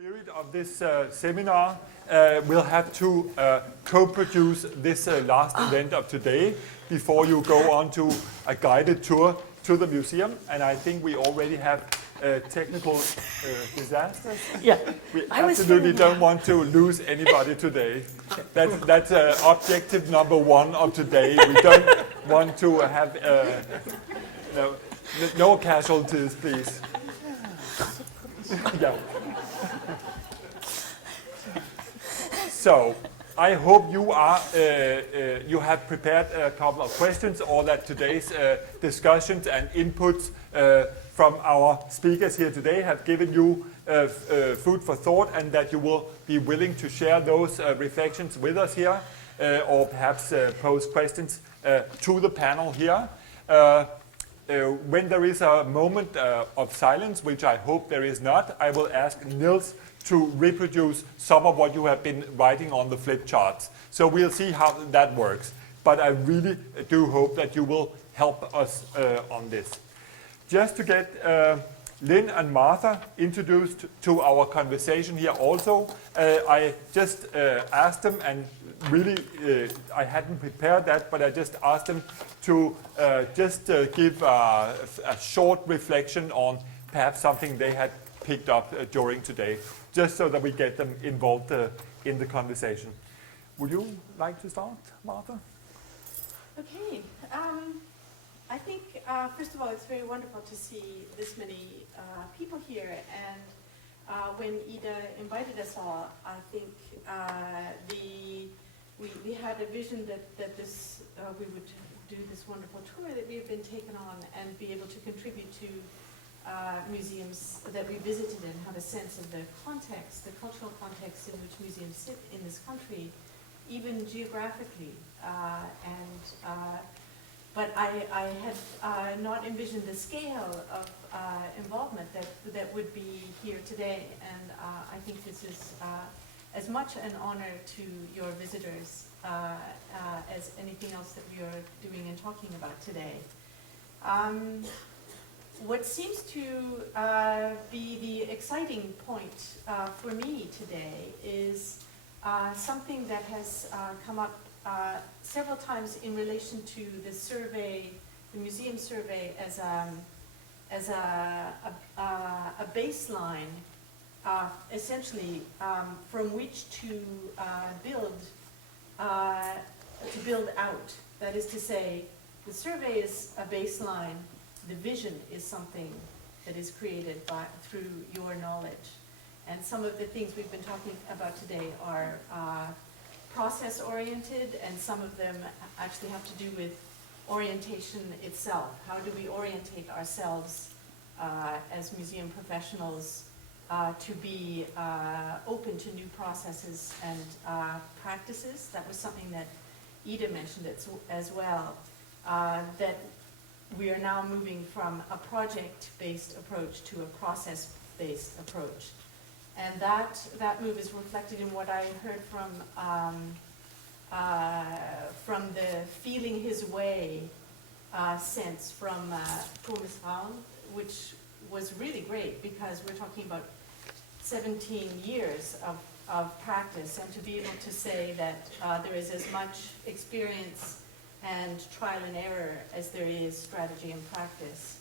Spirit of this seminar, we'll have to co-produce this last event of today before you go on to a guided tour to the museum. And I think we already have technical disasters. Yeah, We absolutely don't want to lose anybody today. That's objective number one of today. We don't want to have no casualties, please. Yeah. So, I hope you have prepared a couple of questions, or that today's discussions and inputs from our speakers here today have given you food for thought, and that you will be willing to share those reflections with us here, or perhaps pose questions to the panel here. When there is a moment of silence, which I hope there is not, I will ask Niels to reproduce some of what you have been writing on the flip charts. So we'll see how that works. But I really do hope that you will help us on this. Just to get Lynn and Martha introduced to our conversation here also, I just asked them, and really I hadn't prepared that, but I just asked them to give a short reflection on perhaps something they had picked up during today, just so that we get them involved in the conversation. Would you like to start, Martha? Okay. I think, first of all, it's very wonderful to see this many people here. And when Ida invited us all, I think we had a vision that this we would do this wonderful tour that we've been taken on and be able to contribute to museums that we visited and have a sense of the context, the cultural context in which museums sit in this country, even geographically. But I had not envisioned the scale of involvement that would be here today, and I think this is as much an honor to your visitors as anything else that we are doing and talking about today. What seems to be the exciting point for me today is something that has come up several times in relation to the survey, the museum survey, as a baseline, essentially from which to build out. That is to say, the survey is a baseline. The vision is something that is created through your knowledge. And some of the things we've been talking about today are process-oriented, and some of them actually have to do with orientation itself. How do we orientate ourselves as museum professionals to be open to new processes and practices? That was something that Ida mentioned as well, that we are now moving from a project-based approach to a process-based approach. And that move is reflected in what I heard from the feeling his way sense from Thomas Raun, which was really great, because we're talking about 17 years of practice, and to be able to say that there is as much experience and trial and error as there is strategy and practice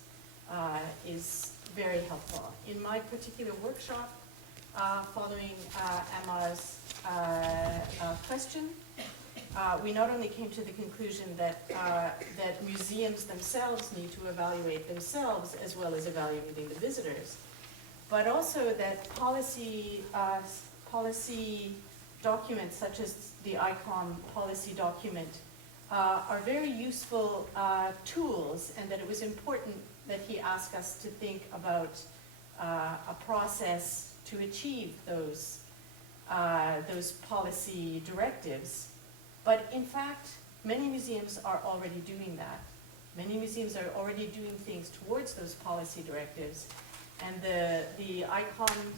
is very helpful. In my particular workshop, following Emma's question, we not only came to the conclusion that museums themselves need to evaluate themselves as well as evaluating the visitors, but also that policy documents such as the ICOM policy document are very useful tools, and that it was important that he asked us to think about a process to achieve those policy directives. But in fact, many museums are already doing that. Many museums are already doing things towards those policy directives, and the ICOM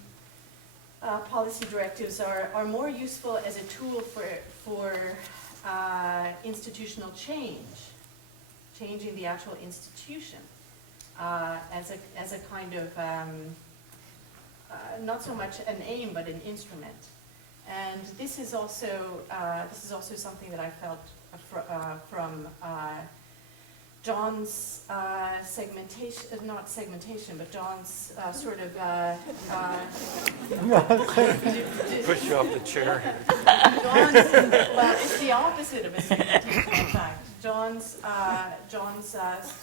policy directives are more useful as a tool for institutional changing the actual institution, as a kind of not so much an aim, but an instrument. And this is also something that I felt from John's not segmentation, but John's sort of Push you off the chair. well, it's the opposite of a segmentation, in fact. John's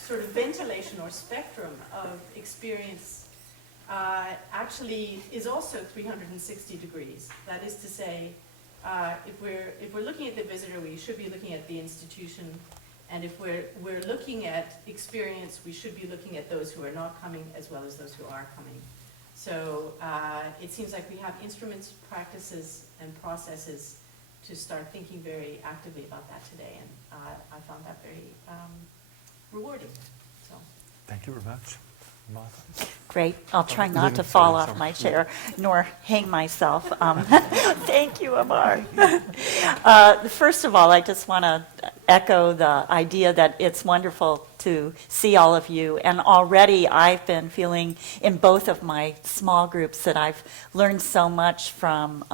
sort of ventilation or spectrum of experience actually is also 360 degrees. That is to say, if we're looking at the visitor, we should be looking at the institution, and if we're looking at experience, we should be looking at those who are not coming as well as those who are coming. So it seems like we have instruments, practices, and processes to start thinking very actively about that today, and I found that very rewarding. So. Thank you very much, Martha. Great. I'll try not to fall off my chair, nor hang myself. Thank you, Amar. First of all, I just want to echo the idea that it's wonderful to see all of you. And already I've been feeling in both of my small groups that I've learned so much from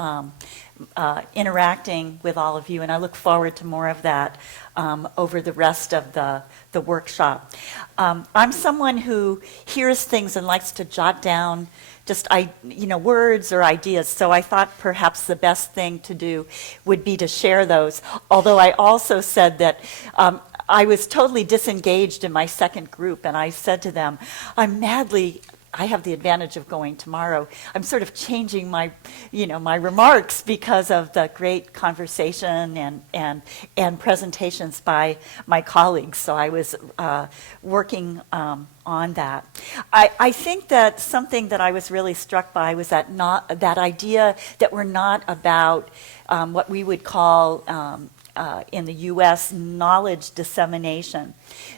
interacting with all of you. And I look forward to more of that over the rest of the workshop. I'm someone who hears things and likes to jot down just words or ideas. So I thought perhaps the best thing to do would be to share those. Although I also said that I was totally disengaged in my second group, and I said to them, I have the advantage of going tomorrow. I'm sort of changing my remarks because of the great conversation and presentations by my colleagues. So I was working on that. I think that something that I was really struck by was that idea that we're not about what we would call in the U.S. knowledge dissemination,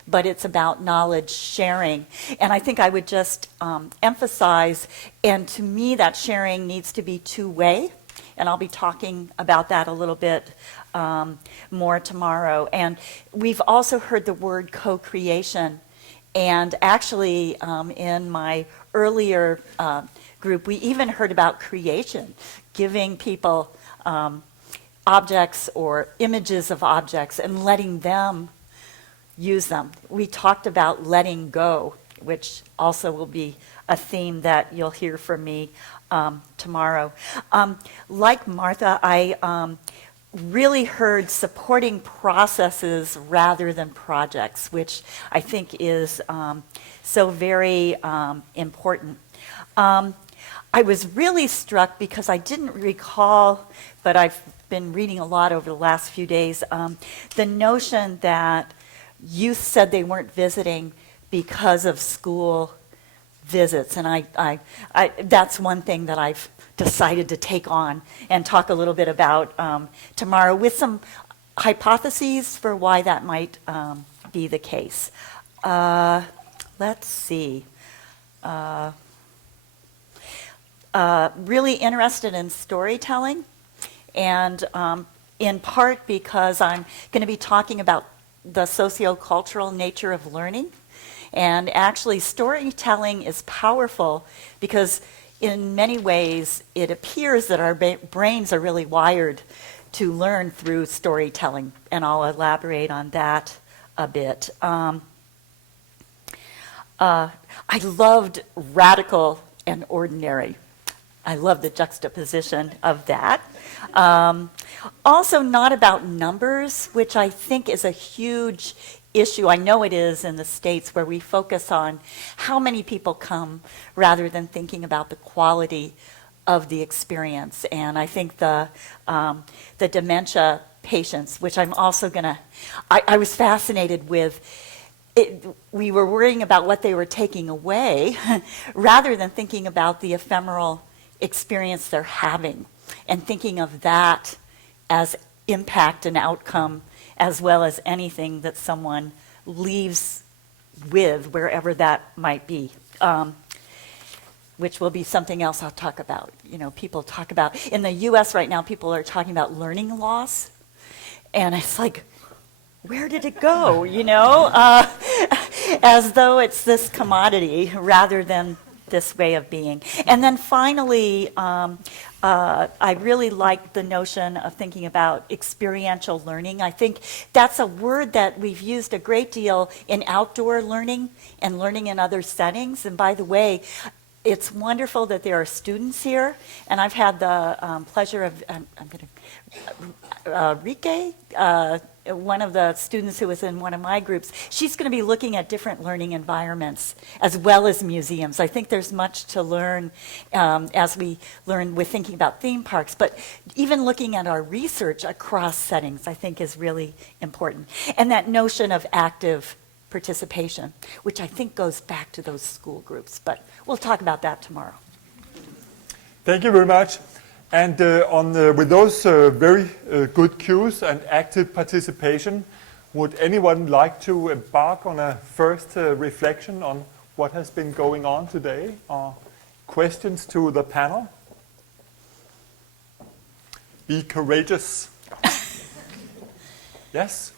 but it's about knowledge sharing. And I think I would just emphasize, and to me that sharing needs to be two-way, and I'll be talking about that a little bit more tomorrow. And we've also heard the word co-creation, and actually in my earlier group, we even heard about creation, giving people objects or images of objects and letting them use them. We talked about letting go, which also will be a theme that you'll hear from me tomorrow. Like Martha, I really heard supporting processes rather than projects, which I think is so very important. I was really struck because I didn't recall, but I've been reading a lot over the last few days, the notion that youth said they weren't visiting because of school visits. And I that's one thing that I've decided to take on and talk a little bit about tomorrow with some hypotheses for why that might be the case. Let's see. Really interested in storytelling, and in part because I'm going to be talking about the sociocultural nature of learning. And actually, storytelling is powerful because in many ways it appears that our brains are really wired to learn through storytelling, and I'll elaborate on that a bit. I loved radical and ordinary. I love the juxtaposition of that. Also not about numbers, which I think is a huge issue. I know it is in the States, where we focus on how many people come rather than thinking about the quality of the experience. And I think the dementia patients, which I'm also I was fascinated with, we were worrying about what they were taking away rather than thinking about the ephemeral experience they're having, and thinking of that as impact and outcome, as well as anything that someone leaves with, wherever that might be, which will be something else I'll talk about. People talk about, in the US right now, people are talking about learning loss, and it's like, where did it go, as though it's this commodity rather than this way of being. And then finally, I really like the notion of thinking about experiential learning. I think that's a word that we've used a great deal in outdoor learning and learning in other settings. And by the way, it's wonderful that there are students here, and I've had the pleasure of, Rike, one of the students who was in one of my groups, she's going to be looking at different learning environments as well as museums. I think there's much to learn as we learn with thinking about theme parks, but even looking at our research across settings, I think is really important. And that notion of active participation, which I think goes back to those school groups, but we'll talk about that tomorrow. Thank you very much. And with those very good cues and active participation, would anyone like to embark on a first reflection on what has been going on today? Or questions to the panel? Be courageous. Yes?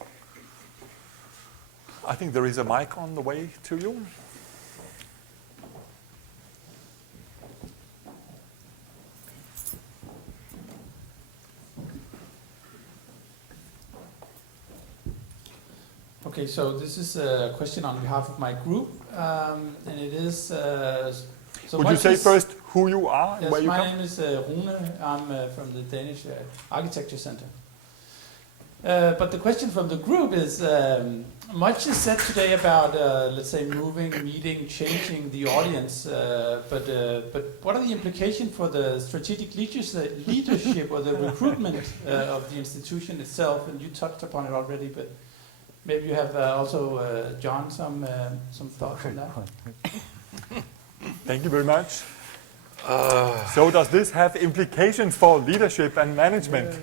I think there is a mic on the way to you. Okay, so this is a question on behalf of my group, and it is... so Would you say first who you are and yes, where you my come? name is Rune. I'm from the Danish Architecture Center. But the question from the group is, much is said today about, let's say, moving, meeting, changing the audience, but what are the implications for the strategic leadership or the recruitment of the institution itself? And you touched upon it already, but maybe you have also, John, some thoughts on that? Thank you very much. So does this have implications for leadership and management?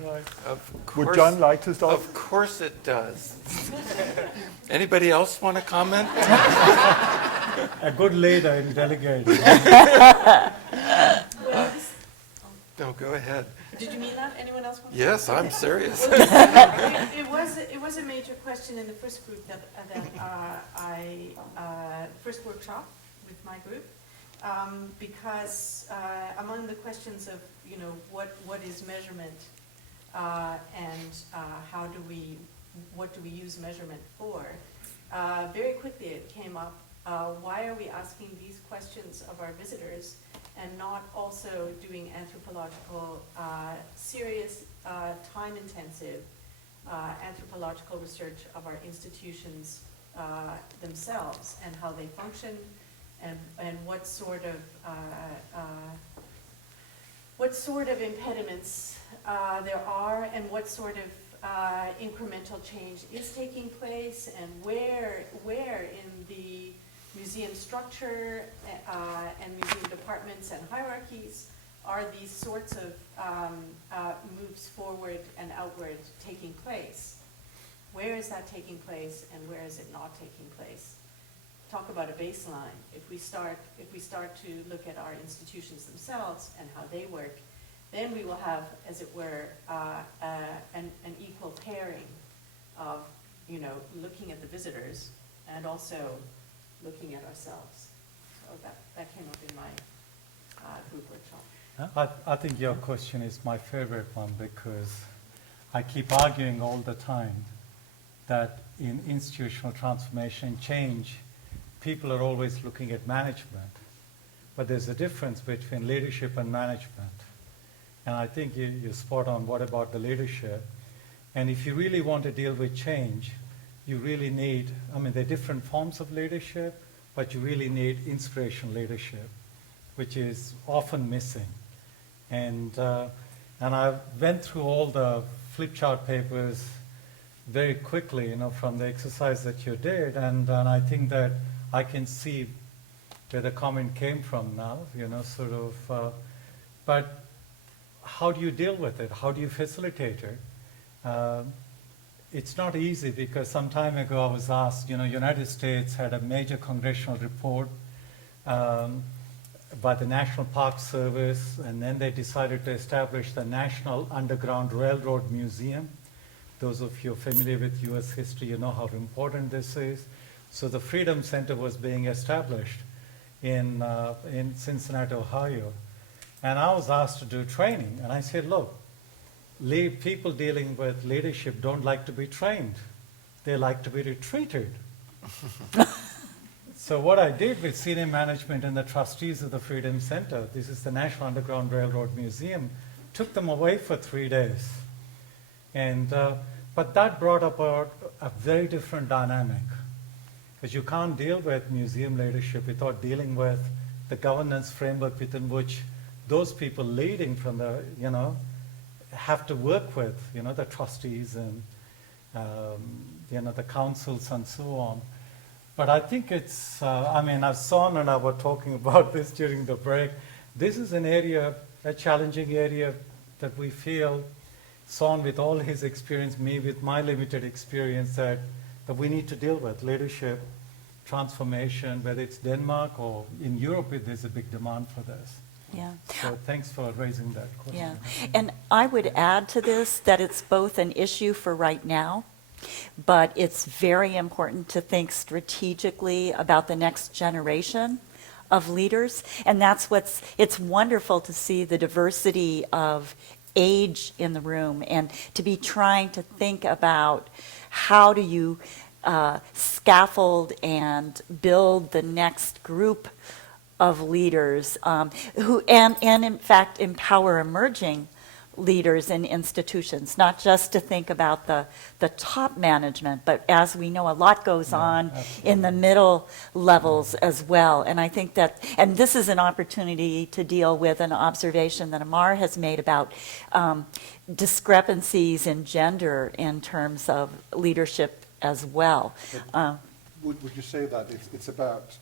Would John like to start? Of course it does. Anybody else want to comment? A good leader in delegating. No, go ahead. Did you mean that? Anyone else want to? Yes, I'm serious. It was a major question in the first group that first workshop with my group. Because among the questions of, what is measurement and what do we use measurement for, very quickly it came up, why are we asking these questions of our visitors and not also doing anthropological, serious, time-intensive anthropological research of our institutions themselves and how they function, and what sort of impediments there are, and what sort of incremental change is taking place, and where in the museum structure and museum departments and hierarchies are these sorts of moves forward and outward taking place. Where is that taking place, and where is it not taking place? Talk about a baseline. If we start to look at our institutions themselves and how they work, then we will have, as it were, an equal pairing of, looking at the visitors and also looking at ourselves. So that came up in my group workshop. I think your question is my favorite one because I keep arguing all the time that in institutional transformation change, people are always looking at management, but there's a difference between leadership and management. And I think you're spot on. What about the leadership? And if you really want to deal with change, you really need, there are different forms of leadership, but you really need inspirational leadership, which is often missing. And I went through all the flip chart papers very quickly, from the exercise that you did, and I think that I can see where the comment came from now, but how do you deal with it? How do you facilitate it? It's not easy because some time ago I was asked, United States had a major congressional report by the National Park Service, and then they decided to establish the National Underground Railroad Museum. Those of you familiar with US history, you know how important this is. So the Freedom Center was being established. in Cincinnati, Ohio. And I was asked to do training. And I said, look, people dealing with leadership don't like to be trained. They like to be retreated. So what I did with senior management and the trustees of the Freedom Center, this is the National Underground Railroad Museum, took them away for 3 days. And, but that brought about a very different dynamic. Because you can't deal with museum leadership without dealing with the governance framework within which those people leading from the, have to work with, the trustees and, the councils and so on. But I think it's, as Son and I were talking about this during the break, this is an area, a challenging area that we feel, Son with all his experience, me with my limited experience, that we need to deal with leadership, transformation, whether it's Denmark or in Europe, there's a big demand for this. Yeah. So thanks for raising that question. Yeah. And I would add to this that it's both an issue for right now, but it's very important to think strategically about the next generation of leaders. And that's it's wonderful to see the diversity of age in the room and to be trying to think about how do you scaffold and build the next group of leaders who in fact empower emerging leaders in institutions, not just to think about the top management, but as we know, a lot goes on in the middle levels as well. And I think that, and this is an opportunity to deal with an observation that Amar has made about discrepancies in gender in terms of leadership as well. Would you say that it's about,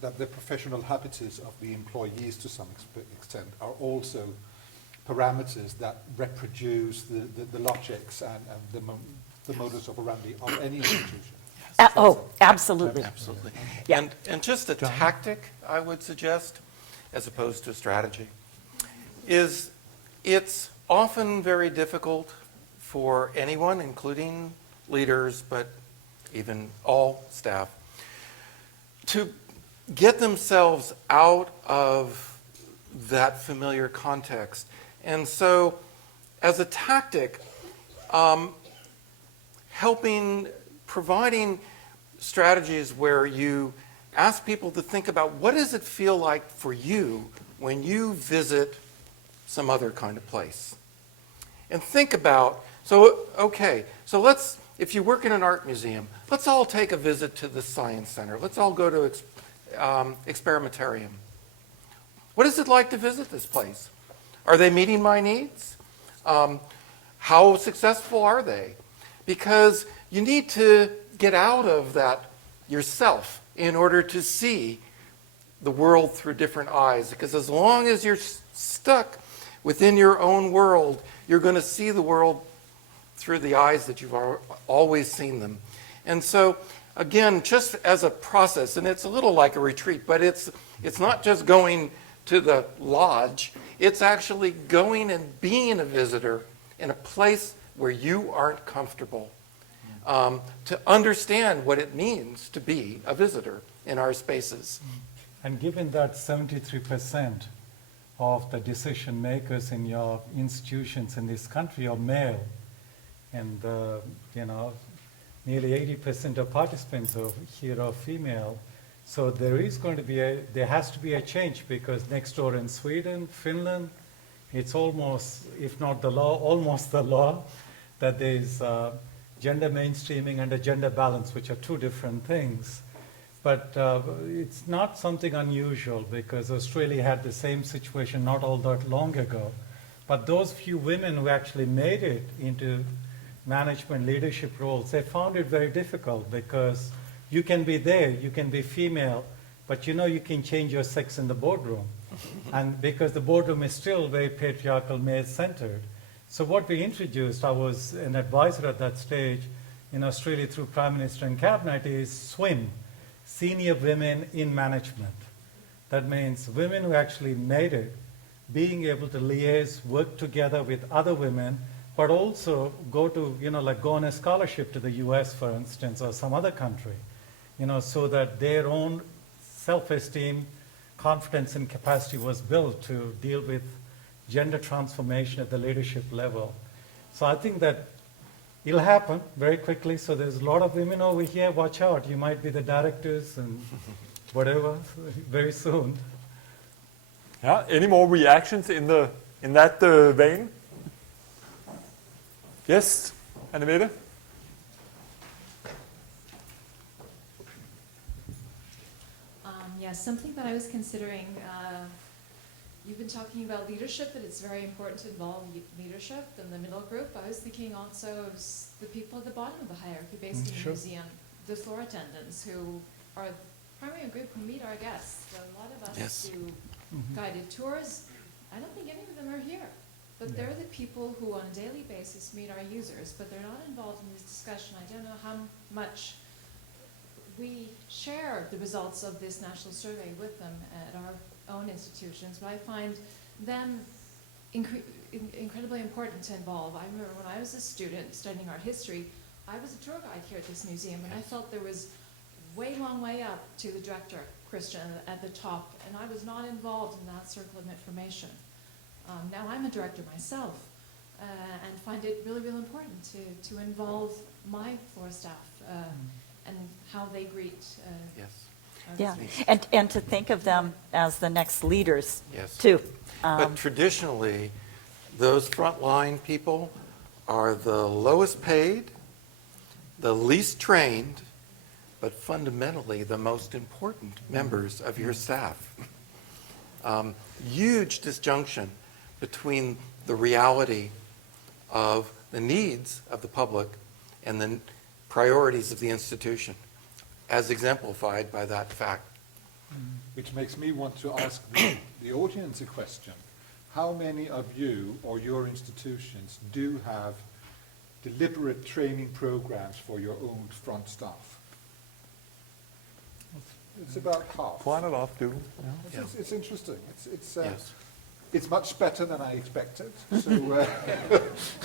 that the professional habitus of the employees to some extent are also parameters that reproduce the logics and the modus operandi of any institution? Absolutely. Absolutely. Yeah. And just a tactic, I would suggest, as opposed to strategy, is it's often very difficult for anyone, including leaders, but even all staff, to get themselves out of that familiar context. And so, as a tactic, providing strategies where you ask people to think about what does it feel like for you when you visit some other kind of place. And think about, so let's, if you work in an art museum, let's all take a visit to the Science Center. Let's all go to Experimentarium. What is it like to visit this place? Are they meeting my needs? How successful are they? Because you need to get out of that yourself in order to see the world through different eyes. Because as long as you're stuck within your own world, you're going to see the world through the eyes that you've always seen them. And so, again, just as a process, and it's a little like a retreat, but it's not just going to the lodge, it's actually going and being a visitor in a place where you aren't comfortable, to understand what it means to be a visitor in our spaces. And given that 73% of the decision makers in your institutions in this country are male, and nearly 80% of participants here are female, so there has to be a change, because next door in Sweden, Finland, it's almost, if not the law, almost the law, that there's gender mainstreaming and a gender balance, which are two different things. But it's not something unusual, because Australia had the same situation not all that long ago. But those few women who actually made it into management leadership roles, they found it very difficult, because you can be there, you can be female, but you can change your sex in the boardroom. And because the boardroom is still very patriarchal, male-centered. So what we introduced, I was an advisor at that stage in Australia through Prime Minister and Cabinet, is SWIM, Senior Women in Management. That means women who actually made it, being able to liaise, work together with other women, but also go on a scholarship to the US, for instance, or some other country, so that their own self-esteem, confidence, and capacity was built to deal with gender transformation at the leadership level. So I think that it'll happen very quickly. So there's a lot of women over here. Watch out. You might be the directors and whatever very soon. Yeah. Any more reactions in that vein? Yes, Annemette? Yeah, something that I was considering, you've been talking about leadership, that it's very important to involve leadership in the middle group. I was thinking also of the people at the bottom of the hierarchy based in the museum, the floor attendants who are the primary group who meet our guests. So a lot of us Yes. do guided tours. I don't think any of them are here. But they're the people who on a daily basis meet our users, but they're not involved in this discussion. I don't know how much we share the results of this national survey with them at our own institutions, but I find them incredibly important to involve. I remember when I was a student studying art history, I was a tour guide here at this museum, and I felt there was long way up to the director, Christian, at the top, and I was not involved in that circle of information. Now I'm a director myself, and find it really, really important to involve my floor staff and how they greet. Yes. Yeah, and to think of them as the next leaders, Yes. too. But traditionally, those frontline people are the lowest paid, the least trained, but fundamentally the most important members of your staff. Huge disjunction between the reality of the needs of the public and the priorities of the institution, as exemplified by that fact. Which makes me want to ask the audience a question. How many of you or your institutions do have deliberate training programs for your own front staff? It's about half. Quite a lot do. It's interesting. Yes. It's much better than I expected. So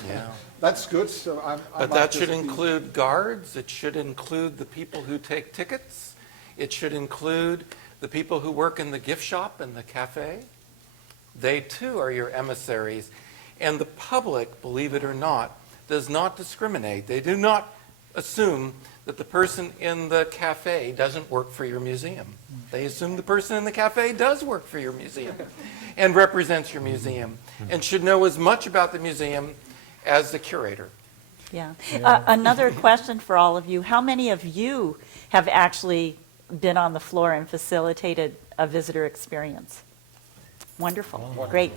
Yeah. that's good. So But that should include guards, it should include the people who take tickets, it should include the people who work in the gift shop and the cafe. They too are your emissaries. And the public, believe it or not, does not discriminate. They do not assume that the person in the cafe doesn't work for your museum. They assume the person in the cafe does work for your museum and represents your museum and should know as much about the museum as the curator. Yeah. Another question for all of you. How many of you have actually been on the floor and facilitated a visitor experience? Wonderful. Great.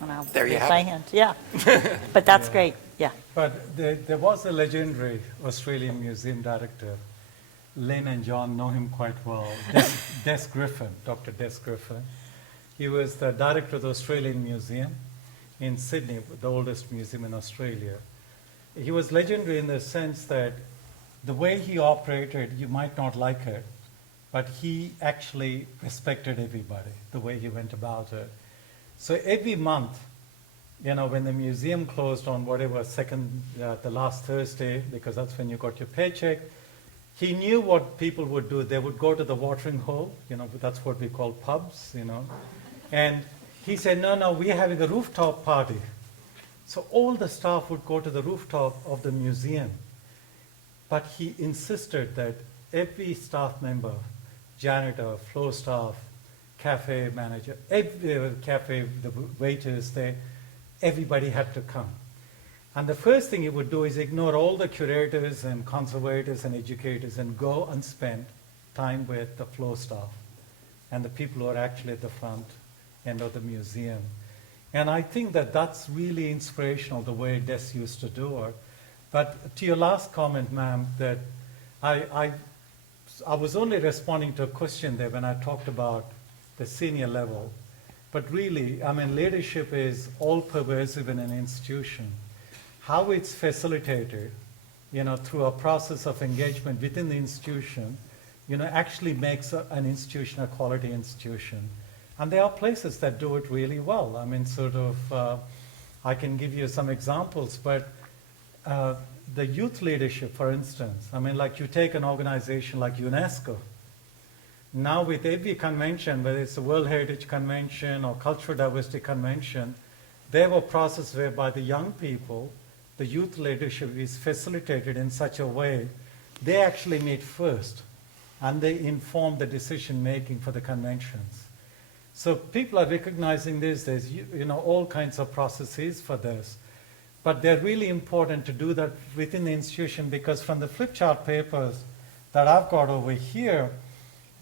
And I'll There you raise have my it. hand. Yeah. But that's great. Yeah. But there was a legendary Australian museum director. Lynn and John know him quite well. Des Griffin, Dr. Des Griffin. He was the director of the Australian Museum in Sydney, the oldest museum in Australia. He was legendary in the sense that the way he operated, you might not like it, but he actually respected everybody, the way he went about it. So every month, when the museum closed on whatever the last Thursday, because that's when you got your paycheck, he knew what people would do. They would go to the watering hole, that's what we call pubs, And he said, no, we're having a rooftop party. So all the staff would go to the rooftop of the museum. But he insisted that every staff member, janitor, floor staff, cafe manager, every cafe, the waiters there, everybody had to come. And the first thing he would do is ignore all the curators and conservators and educators and go and spend time with the floor staff and the people who are actually at the front end of the museum. And I think that that's really inspirational, the way Des used to do it. But to your last comment, ma'am, that I was only responding to a question there when I talked about the senior level. But really, leadership is all-pervasive in an institution. How it's facilitated, through a process of engagement within the institution, actually makes an institution a quality institution. And there are places that do it really well. I can give you some examples, but the youth leadership, for instance, like you take an organization like UNESCO. Now with every convention, whether it's the World Heritage Convention or Cultural Diversity Convention, they have a process whereby the young people, the youth leadership is facilitated in such a way, they actually meet first and they inform the decision making for the conventions. So people are recognizing this, there's all kinds of processes for this. But they're really important to do that within the institution, because from the flip chart papers that I've got over here,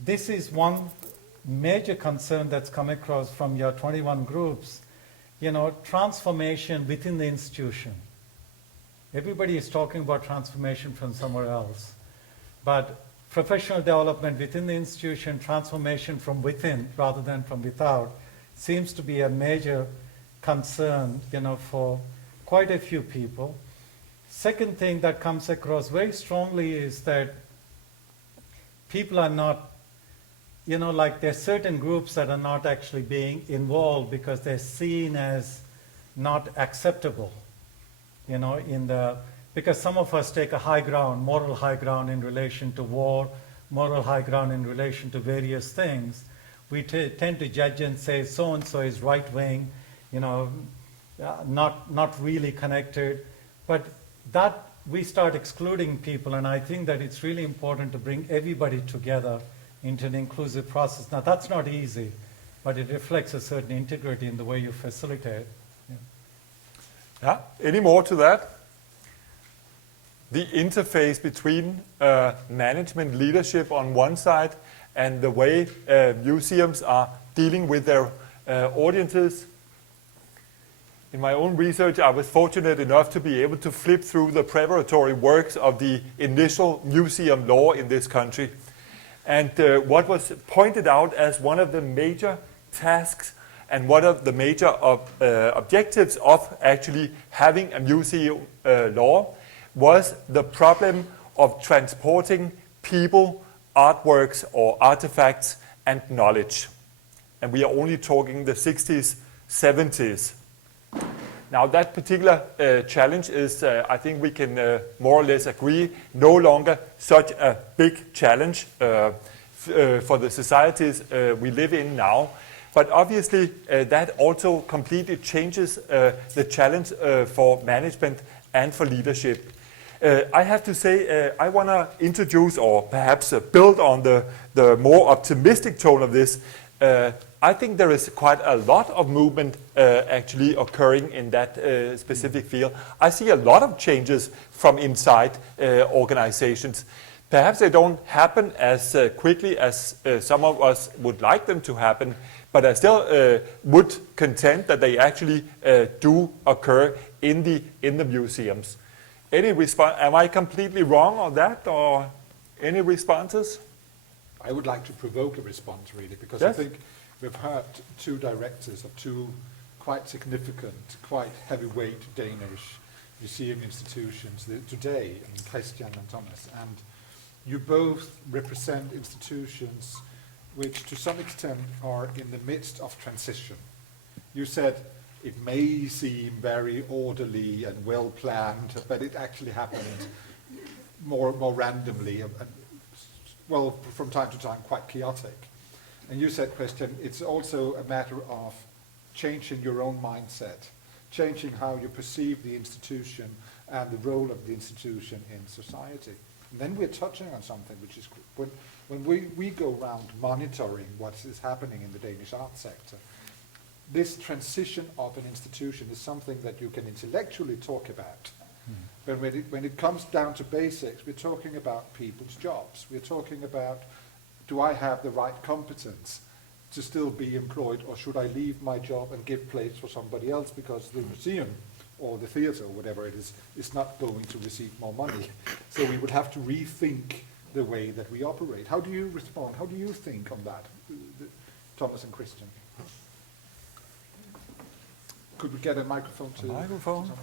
this is one major concern that's come across from your 21 groups, transformation within the institution. Everybody is talking about transformation from somewhere else. But professional development within the institution, transformation from within rather than from without, seems to be a major concern, for quite a few people. Second thing that comes across very strongly is that people are not, there's certain groups that are not actually being involved because they're seen as not acceptable, because some of us take a high ground, moral high ground in relation to war, moral high ground in relation to various things. We tend to judge and say so-and-so is right-wing, not really connected. But that we start excluding people, and I think that it's really important to bring everybody together into an inclusive process. Now that's not easy, but it reflects a certain integrity in the way you facilitate. Yeah, any more to that? The interface between management leadership on one side and the way museums are dealing with their audiences. In my own research, I was fortunate enough to be able to flip through the preparatory works of the initial museum law in this country. And what was pointed out as one of the major tasks and one of the major objectives of actually having a museum law was the problem of transporting people, artworks or artifacts and knowledge. And we are only talking the 60s, 70s. Now that particular challenge is, I think we can more or less agree, no longer such a big challenge for the societies we live in now. But obviously that also completely changes the challenge for management and for leadership. I have to say, I want to introduce or perhaps build on the more optimistic tone of this. I think there is quite a lot of movement actually occurring in that specific field. I see a lot of changes from inside organizations. Perhaps they don't happen as quickly as some of us would like them to happen, but I still would contend that they actually do occur in the museums. Any response? Am I completely wrong on that, or any responses? I would like to provoke a response, really, because Yes. I think we've heard two directors of two quite significant, quite heavyweight Danish museum institutions today, Christian and Thomas, and you both represent institutions which to some extent are in the midst of transition. You said it may seem very orderly and well planned, but it actually happened more randomly and well, from time to time, quite chaotic. And you said, Christian, it's also a matter of changing your own mindset, changing how you perceive the institution and the role of the institution in society. And then we're touching on something which is, when we go around monitoring what is happening in the Danish art sector, this transition of an institution is something that you can intellectually talk about. But when it comes down to basics, we're talking about people's jobs. We're talking about, do I have the right competence to still be employed, or should I leave my job and give place for somebody else because the museum or the theatre or whatever it is not going to receive more money? So we would have to rethink the way that we operate. How do you respond? How do you think on that, Thomas and Christian? Could we get a microphone to Microphone. Thomas?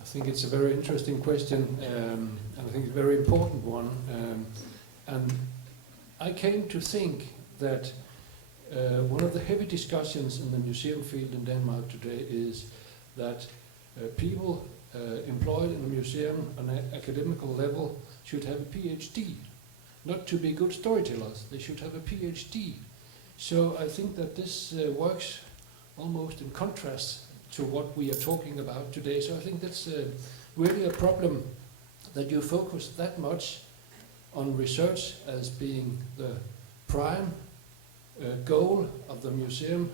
I think it's a very interesting question, and I think it's a very important one. And I came to think that One of the heavy discussions in the museum field in Denmark today is that people employed in a museum on an academical level should have a PhD. Not to be good storytellers, they should have a PhD. So I think that this works almost in contrast to what we are talking about today. So I think that's really a problem, that you focus that much on research as being the prime goal of the museum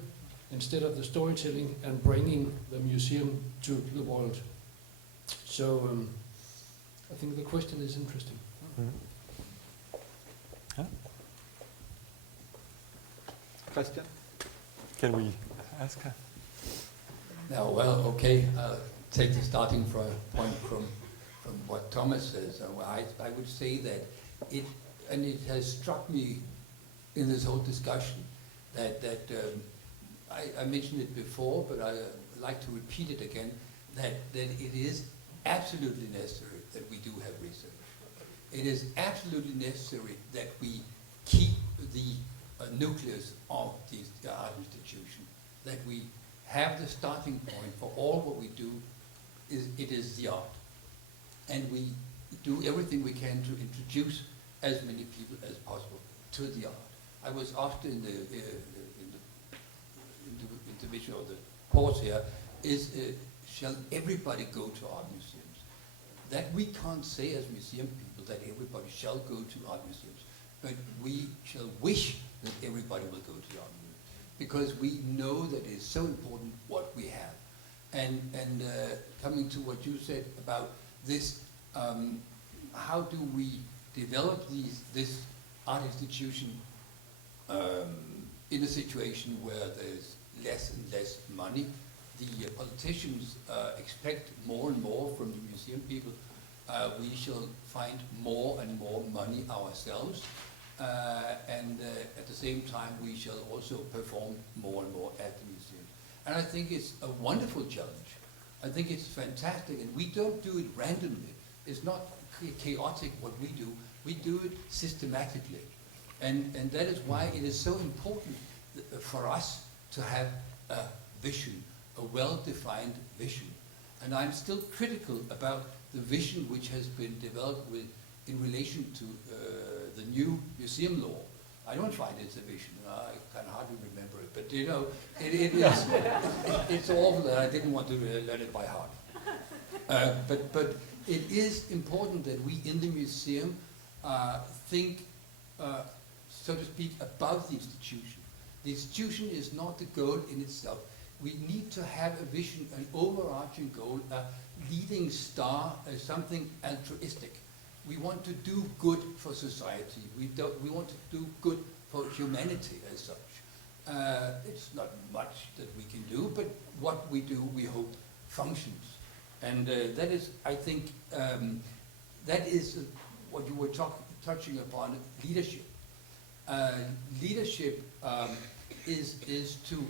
instead of the storytelling and bringing the museum to the world. So I think the question is interesting. Question? Can we ask her? No, well, okay. I'll take the starting point from what Thomas says. I would say that it has struck me in this whole discussion that I mentioned it before, but I like to repeat it again, that it is absolutely necessary that we do have research. It is absolutely necessary that we keep the nucleus of the art institution, that we have the starting point for all what we do. It is the art, and we do everything we can to introduce as many people as possible to the art. I was asked in the intermission of the pause here, shall everybody go to art museums? That we can't say as museum people that everybody shall go to art museums, but we shall wish that everybody will go to the art museum, because we know that it's so important what we have. And coming to what you said about this, how do we develop this art institution in a situation where there's less and less money? The politicians expect more and more from the museum people. We shall find more and more money ourselves, and at the same time we shall also perform more and more at the museum. And I think it's a wonderful challenge. I think it's fantastic, and we don't do it randomly. It's not chaotic what we do. We do it systematically. And that is why it is so important for us to have a vision, a well-defined vision. And I'm still critical about the vision which has been developed in relation to the new museum law. I don't find it's a vision. I can hardly remember it, but you know, it is. It's awful, and I didn't want to learn it by heart. But it is important that we in the museum think, so to speak, above the institution. The institution is not the goal in itself. We need to have a vision, an overarching goal, a leading star, something altruistic. We want to do good for society. We want to do good for humanity as such. It's not much that we can do, but what we do, we hope, functions. And that is, I think, that is what you were touching upon, leadership. Leadership is to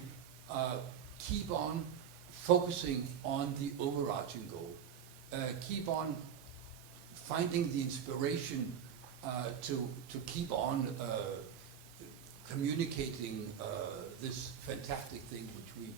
keep on focusing on the overarching goal. Keep on finding the inspiration to keep on communicating this fantastic thing which we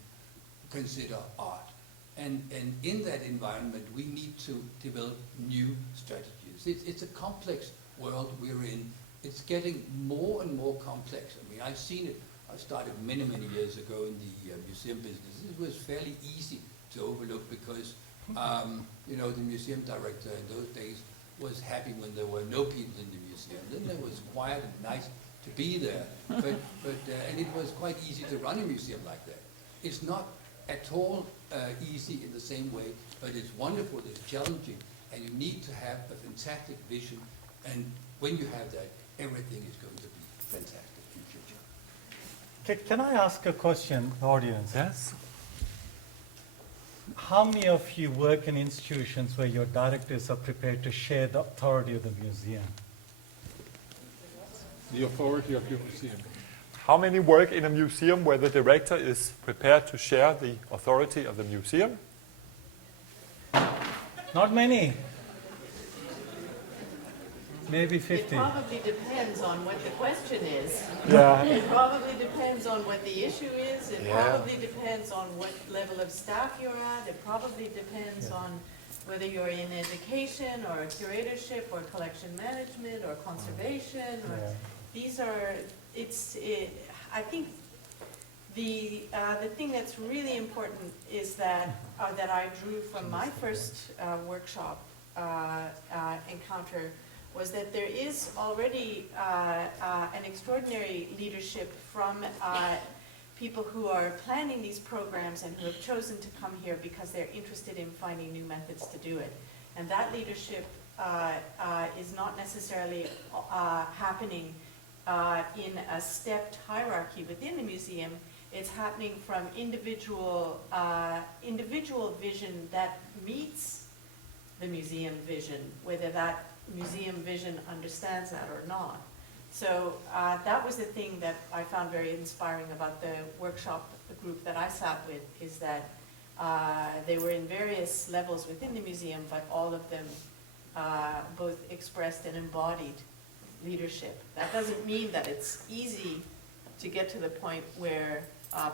consider art. And in that environment, we need to develop new strategies. It's a complex world we're in. It's getting more and more complex. I mean, I've seen it. I started many, many years ago in the museum business. It was fairly easy to overlook because, you know, the museum director in those days was happy when there were no people in the museum. Then it was quiet and nice to be there. And it was quite easy to run a museum like that. It's not at all easy in the same way, but it's wonderful, it's challenging, and you need to have a fantastic vision. And when you have that, everything is going to be fantastic in future. Can I ask a question, audience? Yes. How many of you work in institutions where your directors are prepared to share the authority of the museum? The authority of your museum. How many work in a museum where the director is prepared to share the authority of the museum? Not many. maybe 50. It probably depends on what the question is. Yeah. It probably depends on what the issue is. It Yeah. probably depends on what level of staff you're at. It probably depends on whether you're in education or curatorship or collection management or conservation. Or Yeah. these are, I think the thing that's really important is that I drew from my first workshop encounter was that there is already an extraordinary leadership from people who are planning these programs and who have chosen to come here because they're interested in finding new methods to do it. And that leadership is not necessarily happening in a stepped hierarchy within the museum. It's happening from individual vision that meets the museum vision, whether that museum vision understands that or not. So that was the thing that I found very inspiring about the workshop group that I sat with, is that they were in various levels within the museum, but all of them both expressed and embodied leadership. That doesn't mean that it's easy to get to the point where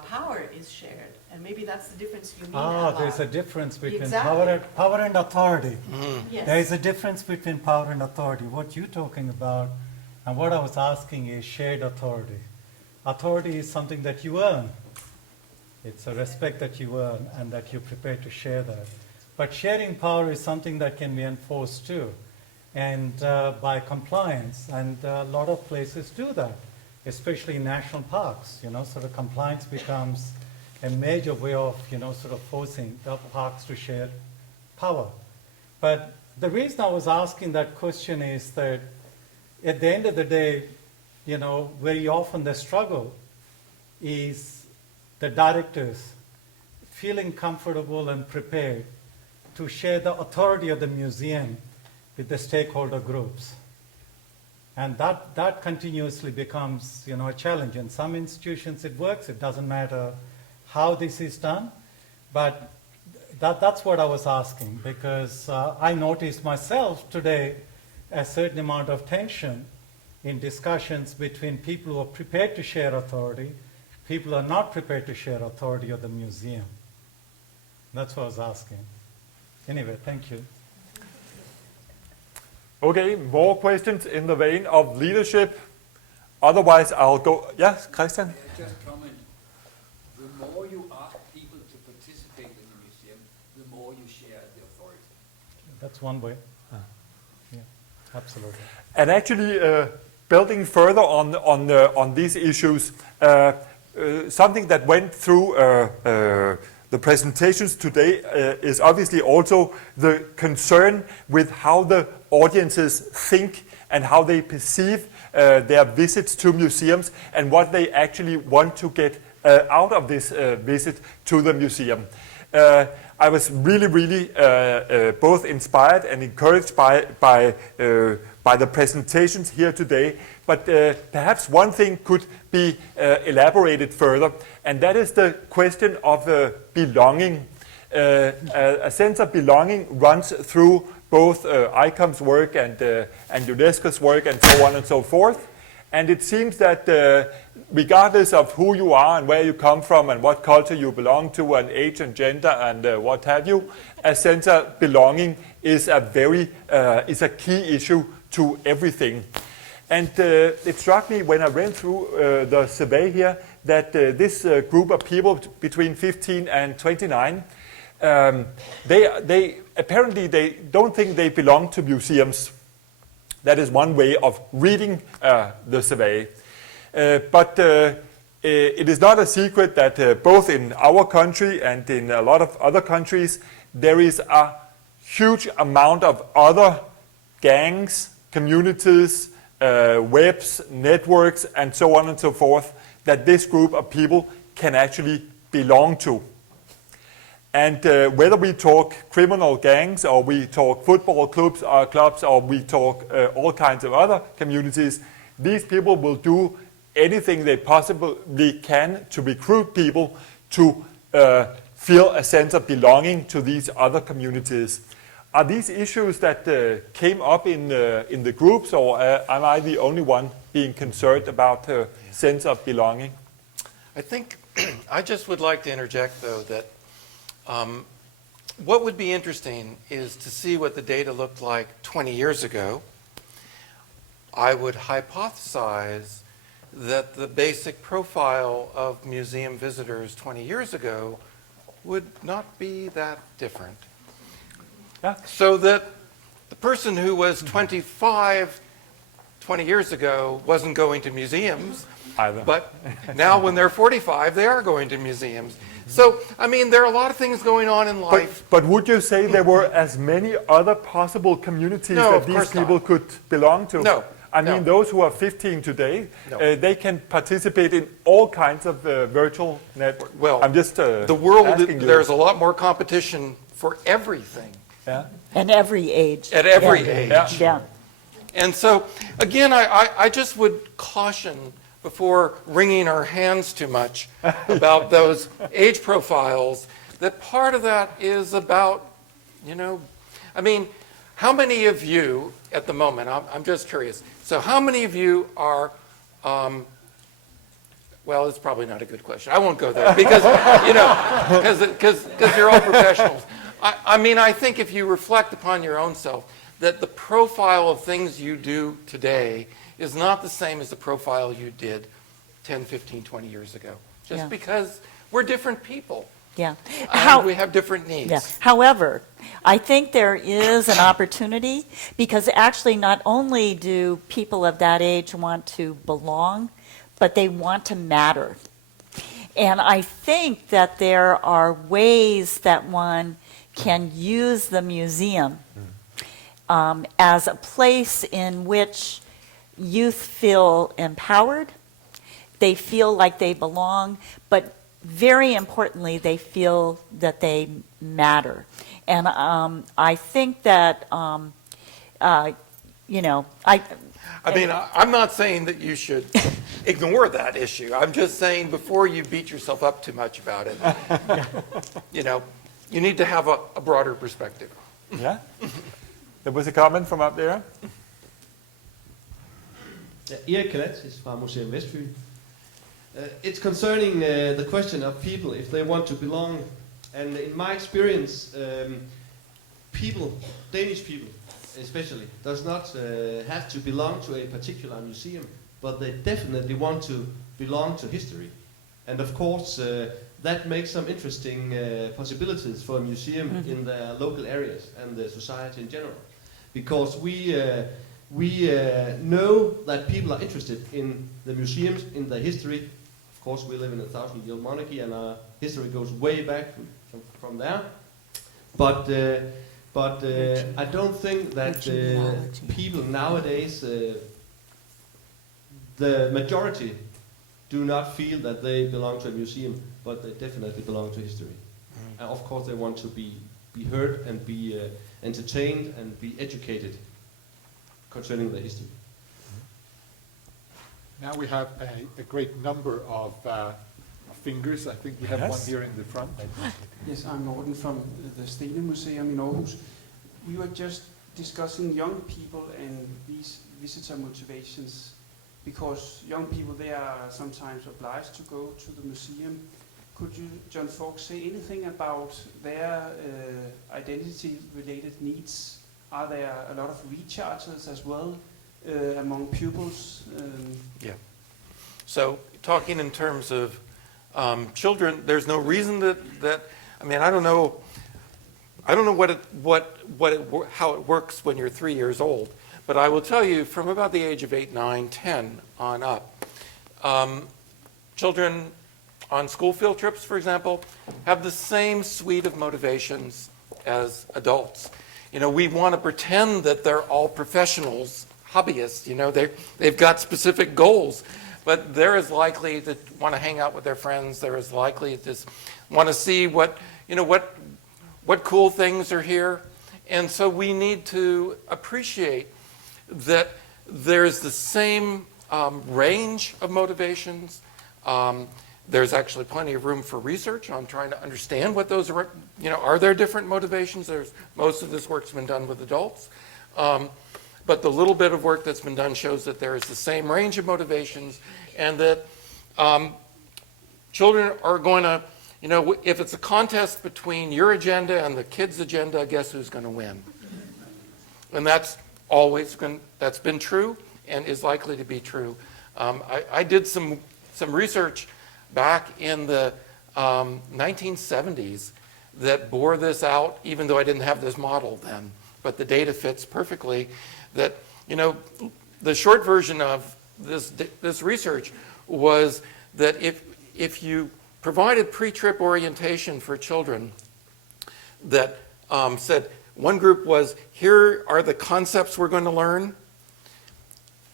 power is shared, and maybe that's the difference you mean. There's a difference between Exactly. power and authority. Yes. There is a difference between power and authority. What you're talking about and what I was asking is shared authority. Authority is something that you earn. It's a respect that you earn and that you're prepared to share that. But sharing power is something that can be enforced too, and by compliance, and a lot of places do that, especially in national parks. Sort of compliance becomes a major way of, sort of forcing the parks to share power. But the reason I was asking that question is that at the end of the day, very often the struggle is the directors feeling comfortable and prepared to share the authority of the museum with the stakeholder groups. And that continuously becomes, a challenge. In some institutions it works, it doesn't matter how this is done, but that's what I was asking, because I noticed myself today a certain amount of tension in discussions between people who are prepared to share authority, people who are not prepared to share authority of the museum. That's what I was asking. Anyway, thank you. Okay, more questions in the vein of leadership. Otherwise, I'll go. Yes, Christian? Just comment. The more you ask people to participate in the museum, the more you share the authority. That's one way. Yeah, absolutely. And actually, building further on these issues, something that went through the presentations today is obviously also the concern with how the audiences think and how they perceive their visits to museums and what they actually want to get out of this visit to the museum. I was really both inspired and encouraged by the presentations here today, but perhaps one thing could be elaborated further, and that is the question of belonging. A sense of belonging runs through both ICOM's work and UNESCO's work and so on and so forth, and it seems that regardless of who you are and where you come from and what culture you belong to and age and gender and what have you, a sense of belonging is a key issue to everything. And it struck me when I ran through the survey here that this group of people between 15 and 29, they apparently they don't think they belong to museums. That is one way of reading the survey. But it is not a secret that both in our country and in a lot of other countries, there is a huge amount of other gangs, communities, webs, networks, and so on and so forth, that this group of people can actually belong to. And whether we talk criminal gangs, or we talk football clubs, or we talk all kinds of other communities, these people will do anything they possibly can to recruit people to feel a sense of belonging to these other communities. are these issues that came up in the groups, or am I the only one being concerned about sense of belonging? I think I just would like to interject, though, that what would be interesting is to see what the data looked like 20 years ago. I would hypothesize that the basic profile of museum visitors 20 years ago would not be that different. Yeah. So that the person who was 25 20 years ago wasn't going to museums, Either. but now when they're 45, they are going to museums. So, I mean, there are a lot of things going on in life. But would you say there were as many other possible communities No, that of these course people not. could belong to? No, I mean, no. those who are 15 today, No. they can participate in all kinds of virtual networks. Well, I'm just The world, asking you. there's a lot more competition for everything Yeah. And every age. at every Yeah. age. Yeah. Yeah. And so, again, I just would caution before wringing our hands too much about those age profiles, that part of that is about, I mean, how many of you at the moment, I'm just curious, so how many of you are, well, it's probably not a good question. I won't go there because, because you're all professionals. I mean, I think if you reflect upon your own self, that the profile of things you do today is not the same as the profile you did 10, 15, 20 years ago. Just Yeah. because we're different people. Yeah. And we have different needs. Yeah. However, I think there is an opportunity because actually not only do people of that age want to belong, but they want to matter. And I think that there are ways that one can use the museum as a place in which youth feel empowered, they feel like they belong, but very importantly, they feel that they matter. And I think that, I mean, I'm not saying that you should ignore that issue. I'm just saying before you beat yourself up too much about it, you need to have a broader perspective. Yeah. There was a comment from up there. Erik Kalatsis from Museum Vestfyn. It's concerning the question of people, if they want to belong. And in my experience, Danish people especially, does not have to belong to a particular museum, but they definitely want to belong to history. And of course, that makes some interesting possibilities for a museum in their local areas and the society in general. Because we know that people are interested in the museums, in the history. Of course, we live in a 1,000-year monarchy, and our history goes way back from there. But I don't think that people nowadays, the majority, do not feel that they belong to a museum, but they definitely belong to history. And of course, they want to be heard and be entertained and be educated concerning the history. Now we have a great number of fingers. I think we have one here in the front. Yes, I'm Morten from the Stene Museum in Aarhus. We were just discussing young people and these visitor motivations, because young people, they are sometimes obliged to go to the museum. Could you, John Fawkes, say anything about their identity-related needs? Are there a lot of recharges as well among pupils? Yeah. So talking in terms of children, there's no reason that I mean, I don't know how it works when you're 3 years old, but I will tell you from about the age of 8, 9, 10 on up, children on school field trips, for example, have the same suite of motivations as adults. We want to pretend that they're all professionals, hobbyists. They've got specific goals, but they're as likely to want to hang out with their friends. They're as likely to want to see what cool things are here. And so we need to appreciate that there's the same range of motivations. There's actually plenty of room for research on trying to understand what those are, are there different motivations? Most of this work's been done with adults. But the little bit of work that's been done shows that there is the same range of motivations, and that children are going to, if it's a contest between your agenda and the kids' agenda, guess who's going to win? And that's that's been true and is likely to be true. I did some research back in the 1970s that bore this out, even though I didn't have this model then. But the data fits perfectly. That, the short version of this research was that if you provided pre-trip orientation for children that said, one group was, here are the concepts we're going to learn.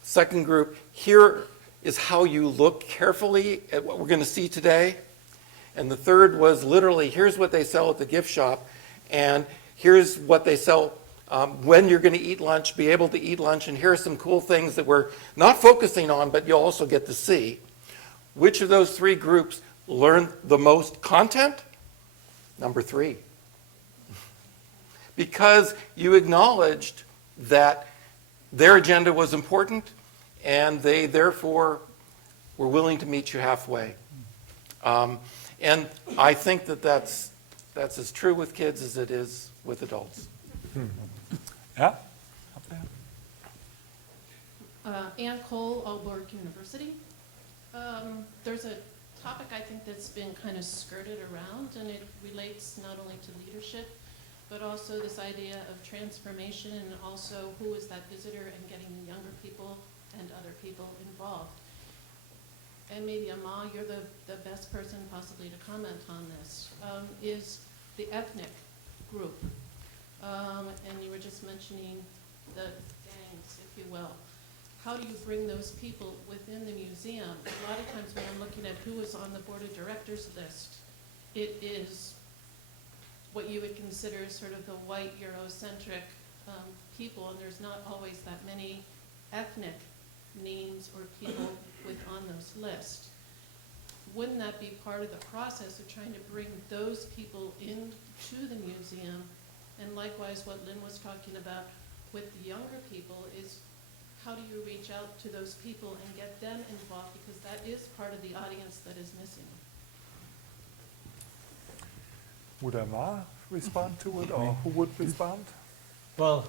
Second group, here is how you look carefully at what we're going to see today. And the third was literally, here's what they sell at the gift shop, and here's what they sell when you're going to eat lunch, be able to eat lunch, and here are some cool things that we're not focusing on, but you'll also get to see. Which of those three groups learned the most content? Number 3. Because you acknowledged that their agenda was important, and they therefore were willing to meet you halfway. And I think that's as true with kids as it is with adults. Yeah. Ann Cole, Aalborg University. There's a topic I think that's been kind of skirted around, and it relates not only to leadership, but also this idea of transformation, and also who is that visitor, and getting the younger people and other people involved. And maybe Amma, you're the best person possibly to comment on this, is the ethnic group. And you were just mentioning the gangs, if you will. How do you bring those people within the museum? A lot of times when I'm looking at who is on the board of directors list, it is what you would consider sort of the white Eurocentric people, and there's not always that many ethnic names or people on those lists. Wouldn't that be part of the process of trying to bring those people into the museum? And likewise, what Lynn was talking about with the younger people is, how do you reach out to those people and get them involved? Because that is part of the audience that is missing. Would Amar respond to it, or who would respond? Well,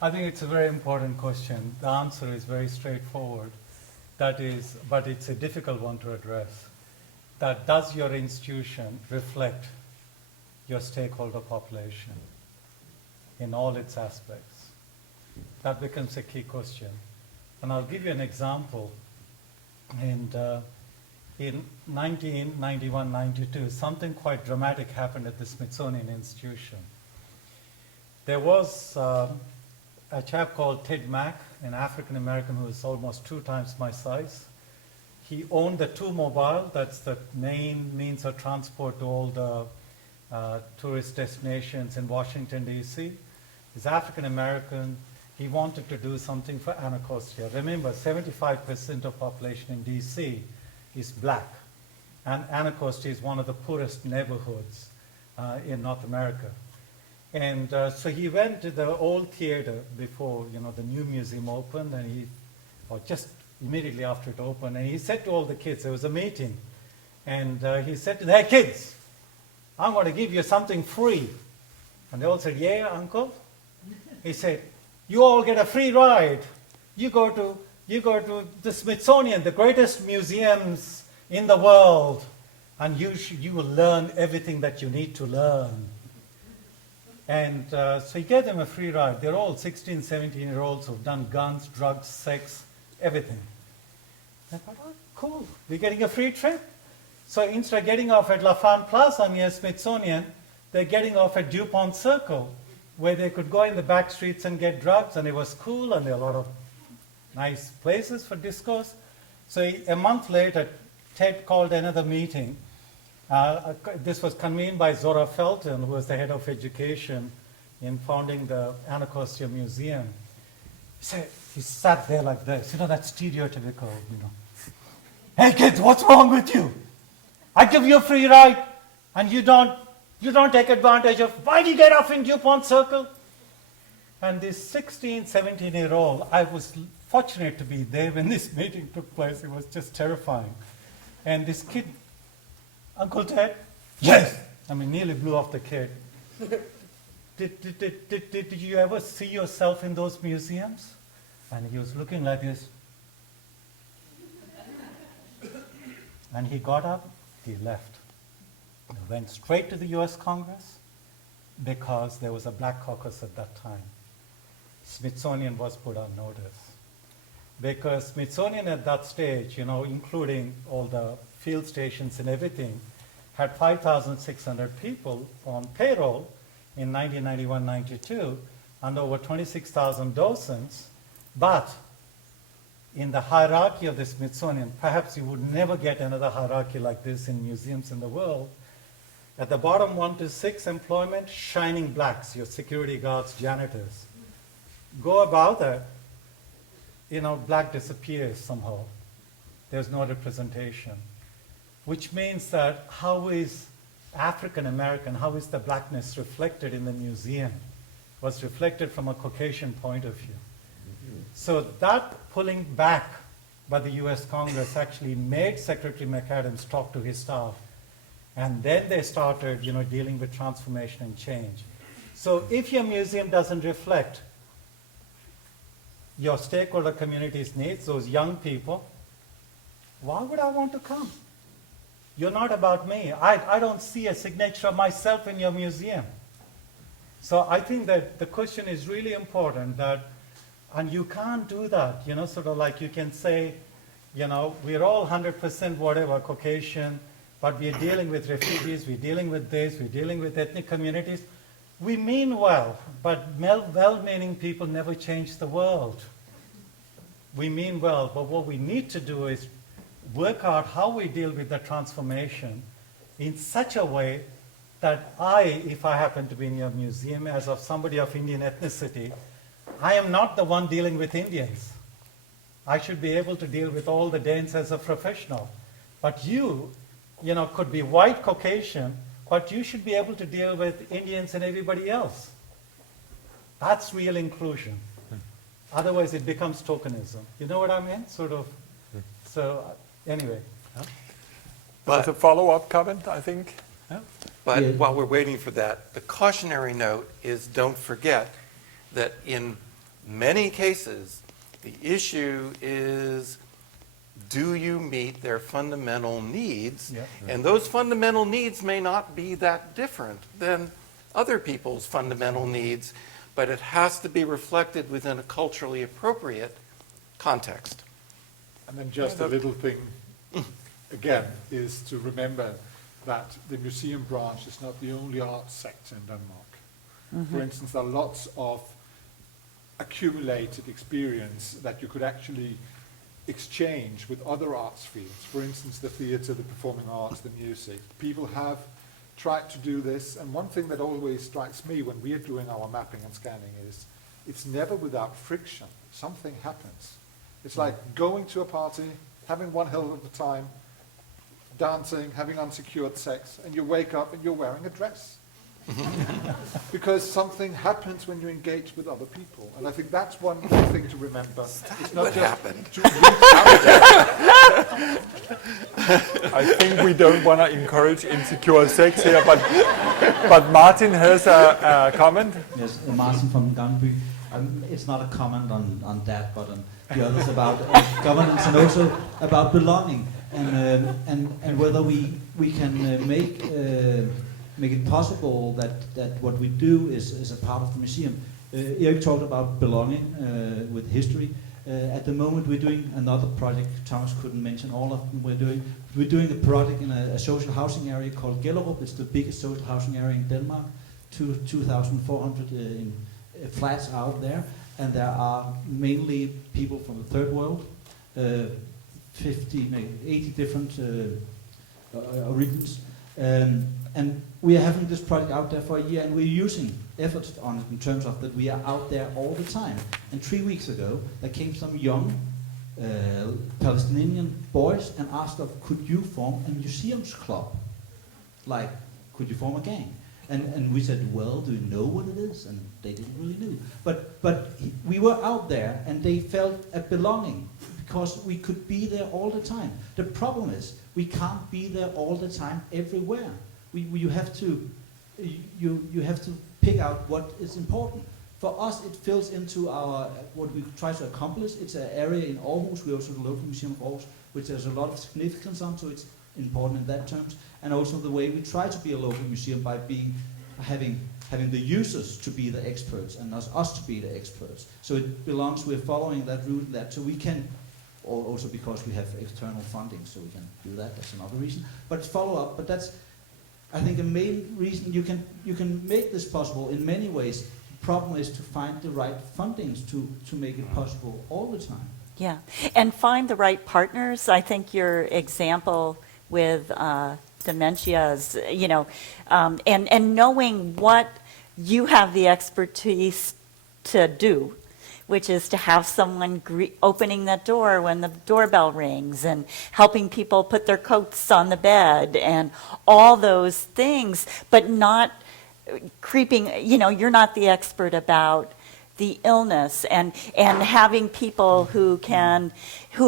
I think it's a very important question. The answer is very straightforward. That is, but it's a difficult one to address. That does your institution reflect your stakeholder population in all its aspects? That becomes a key question. And I'll give you an example. And in 1991-92, something quite dramatic happened at the Smithsonian Institution. There was a chap called Ted Mack, an African American who was almost 2 times my size. He owned the 2 Mobile, that's the main means of transport to all the tourist destinations in Washington, D.C. He's African American. He wanted to do something for Anacostia. Remember, 75% of population in D.C. is black, and Anacostia is one of the poorest neighborhoods in North America. And so he went to the old theater before, the new museum opened, and or just immediately after it opened, and he said to all the kids, there was a meeting, and he said to them, hey kids, I'm going to give you something free. And they all said, yeah, uncle. He said, you all get a free ride. You go to the Smithsonian, the greatest museums in the world, and you will learn everything that you need to learn. And so he gave them a free ride. They're all 16, 17-year-olds who've done guns, drugs, sex, everything. I thought, oh, cool, we're getting a free trip. So instead of getting off at La Fan Plaza near Smithsonian, they're getting off at DuPont Circle, where they could go in the back streets and get drugs, and it was cool, and there were a lot of nice places for discourse. So a month later, Ted called another meeting. This was convened by Zora Felton, who was the head of education in founding the Anacostia Museum. He sat there like this, that stereotypical, "Hey kids, what's wrong with you? I give you a free ride and you don't take advantage of, why do you get off in DuPont Circle?" And this 16, 17-year-old, I was fortunate to be there when this meeting took place. It was just terrifying. And this kid, "Uncle Ted?" "Yes." I mean, nearly blew off the kid. Did you ever see yourself in those museums? And he was looking like this. And he got up, he left. He went straight to the US Congress because there was a black caucus at that time. Smithsonian was put on notice. Because Smithsonian at that stage, including all the field stations and everything, had 5,600 people on payroll in 1991-92 and over 26,000 docents. But in the hierarchy of the Smithsonian, perhaps you would never get another hierarchy like this in museums in the world. At the bottom 1 to 6 employment, shining blacks, your security guards, janitors. Go about that, black disappears somehow. There's no representation. Which means that how is African American, how is the blackness reflected in the museum? Was reflected from a Caucasian point of view. So that pulling back by the US Congress actually made Secretary McAdams talk to his staff. And then they started, dealing with transformation and change. So if your museum doesn't reflect your stakeholder community's needs, those young people, why would I want to come? You're not about me. I don't see a signature of myself in your museum. So I think that the question is really important and you can't do that, sort of like you can say, we're all 100% whatever, Caucasian, but we're dealing with refugees, we're dealing with this, we're dealing with ethnic communities. We mean well, but well-meaning people never change the world. We mean well, but what we need to do is work out how we deal with the transformation in such a way that if I happen to be in your museum as of somebody of Indian ethnicity, I am not the one dealing with Indians. I should be able to deal with all the Danes as a professional. But you could be white Caucasian, but you should be able to deal with Indians and everybody else. That's real inclusion. Otherwise it becomes tokenism. You know what I mean? Sort of. So anyway. But a follow-up comment, I think. But while we're waiting for that, the cautionary note is don't forget that in many cases, the issue is, do you meet their fundamental needs? Yeah. And those fundamental needs may not be that different than other people's fundamental needs, but it has to be reflected within a culturally appropriate context. And then just a little thing, again, is to remember that the museum branch is not the only arts sector in Denmark. For instance, there are lots of accumulated experience that you could actually exchange with other arts fields. For instance, the theatre, the performing arts, the music. People have tried to do this, and one thing that always strikes me when we are doing our mapping and scanning is it's never without friction. Something happens. It's like going to a party, having one hell of a time, dancing, having unsecured sex, and you wake up and you're wearing a dress. Because something happens when you engage with other people. And I think that's one thing to remember. It's not just happened? To reach out. I think we don't want to encourage insecure sex here, but Martin has a comment. Yes, Martin from Gamby. It's not a comment on that, but on the others about governance and also about belonging and whether we can make it possible that what we do is a part of the museum. Erik talked about belonging with history. At the moment we're doing another project, Thomas couldn't mention all of them we're doing a project in a social housing area called Gellerup. It's the biggest social housing area in Denmark, 2,400 flats out there, and there are mainly people from the third world, 50, maybe 80 different origins. And we are having this project out there for a year, and we're using efforts on it in terms of that we are out there all the time. And 3 weeks ago, there came some young Palestinian boys and asked us, could you form a museums club? Like, could you form a gang? And we said, well, do you know what it is? And they didn't really know. But we were out there, and they felt a belonging because we could be there all the time. The problem is we can't be there all the time everywhere. You have to pick out what is important. For us, it fills into our what we try to accomplish. It's an area in Aarhus. We also the local museum of Aarhus, which has a lot of significance on, so it's important in that terms. And also the way we try to be a local museum by having the users to be the experts and not us to be the experts. So it belongs. We're following that route. So we can, also because we have external funding, so we can do that. That's another reason. But follow up. But that's, I think, a main reason you can make this possible in many ways. Problem is to find the right fundings to make it possible all the time. Yeah, and find the right partners. I think your example with dementia is, and knowing what you have the expertise to do, which is to have someone opening that door when the doorbell rings and helping people put their coats on the bed and all those things, but not creeping, you're not the expert about the illness and having people who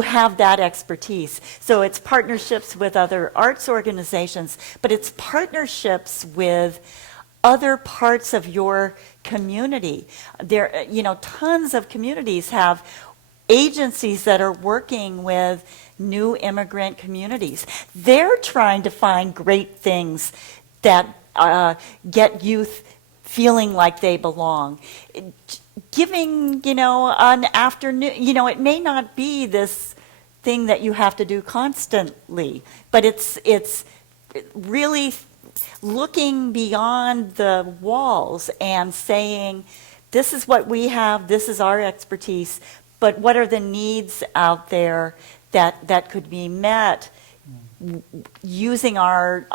have that expertise. So it's partnerships with other arts organizations, but it's partnerships with other parts of your community. There, tons of communities have agencies that are working with new immigrant communities. They're trying to find great things that get youth feeling like they belong. Giving, an afternoon, it may not be this thing that you have to do constantly, but it's really looking beyond the walls and saying, this is what we have, this is our expertise, but what are the needs out there that could be met using our